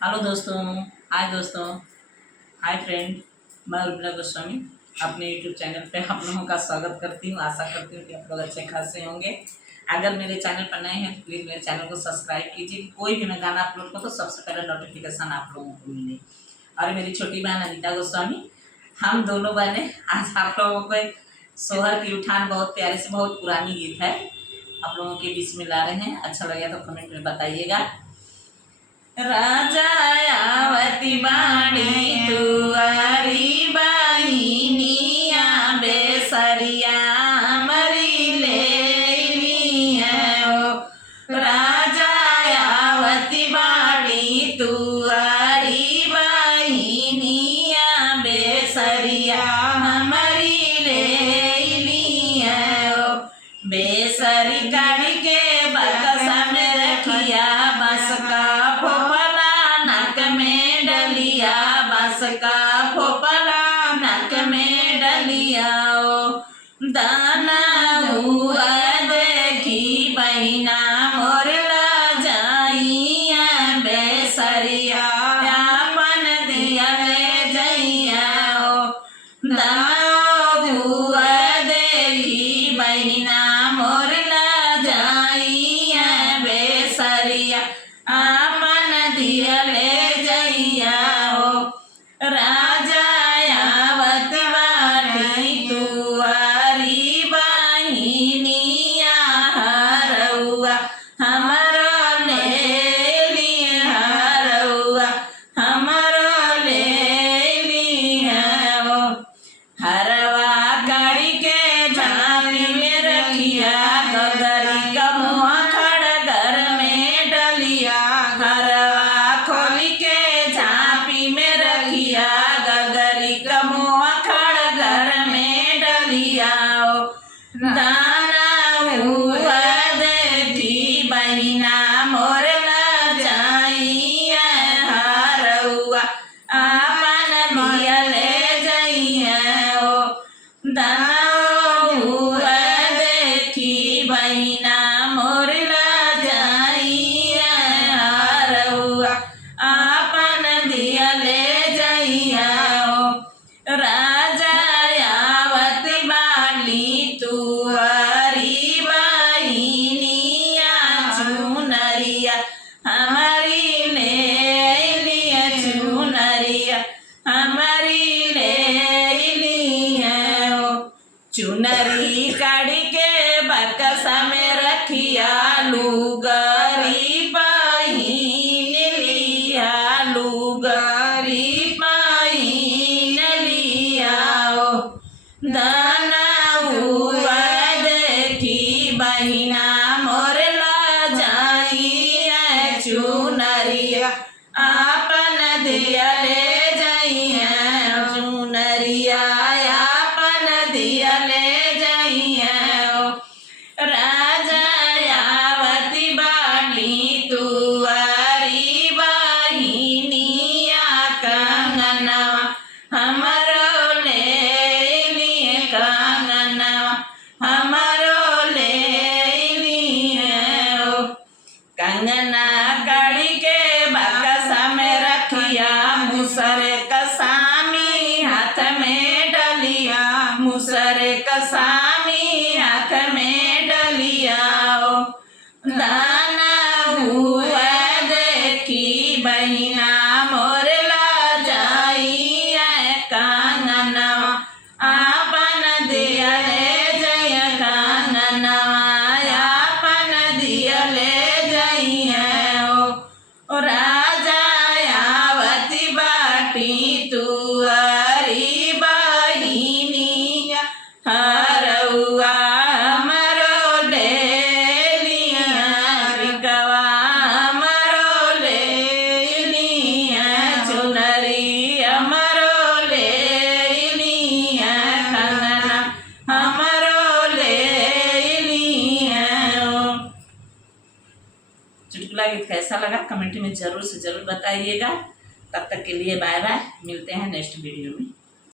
Hello दोस्तों, हाय दोस्तों, hi friend. मैं उर्मिला गोस्वामी अपने यूट्यूब चैनल पे आप लोगों का स्वागत करती हूँ। आशा करती हूँ कि आप लोग अच्छे खासे होंगे। अगर मेरे चैनल पर नए हैं तो प्लीज़ मेरे चैनल को सब्सक्राइब कीजिए कि कोई भी मैं गाना अपलोड करूँ तो सबसे पहले नोटिफिकेशन आप लोगों को मिले। और मेरी छोटी बहन अनीता गोस्वामी, हम दोनों बहनें आज आप लोगों को एक सोहर की उठान बहुत प्यारे से बहुत पुरानी गीत है आप लोगों के बीच में ला रहे हैं। अच्छा लगे तो कमेंट में बताइएगा। राजा आवती बाणी तुआरी बाहिनिया बेसरिया मरी ले ओ। राजा आवती बाणी तुआरी बाहिनिया बेसरिया मरी ले ओ। बेसरी कड़ी के बकसा में रखिया बस का बस का फोपला नक में डलिया ओ। दाना हुआ देखी बहिना मोर ला जाइया बेसरिया अपन दिया ले जइया ओ। दाना हुआ देखी बहिना मोर ला जाइया बेसरिया अपन दिया ले जइया ओ। राजा आवती बानी तुआरी बाहिनिया हरउआ हमरो ले लिए हरउआ हमरो ले लिए ओ। हरवा गाड़ी के झांपी में रखिया गगरी का मुँह खड़गर में डलिया। हरवा खोली के झांपी में रखिया गगरी का मुँह खड़गर में डलिया ओ। दाना हुआ देखी बहिना मोर ला जाइया हरउआ अपन दिया ले जइया ओ। दाना हुआ देखी बहिना मोर ला जाइया हरउआ अपन दिया ले जइया ओ। राजा आवती बानी तुआरी बाहिनिया चुनरिया हमारी ले लिया चुनरिया हमारी ले लिया ओ। चुनरी काढ़ी के बक्सा में रखिया लुगरी पहिन लिया लुगरी पहिन लिया ओ। दाना हुआ देखी बहिना मोर ला जाइया चुनरिया अपन दिया ले जइया चुनरिया अपन दिया ले जइया ओ। राजा आवती बानी तुआरी बाहिनिया कंगनवा हमरो ले लिए कंगनवा हमरो ले लिए ओ। कंगना कड़ी के बक्सा में रखिया मुसर कसामी हाथ में डलिया मुसर कसामी हाथ में डलिया ओ। दाना हुआ देखी बहिना मोर ला जाइया कांगनवा अपन दिया ले जइया कांगनवा अपन दिया ले जइया ओ। राजा आवती बाटी तुआरी बाहिनिया हरउआ हमरो ले लिया बिकवा हमरो ले लिया चुनरी हमरो ले लिया कंगना हमरो ले लिया ओ। चुटकुला गीत कैसा लगा कमेंट में ज़रूर से ज़रूर बताइएगा। तब तक के लिए बाय बाय, मिलते हैं नेक्स्ट वीडियो में।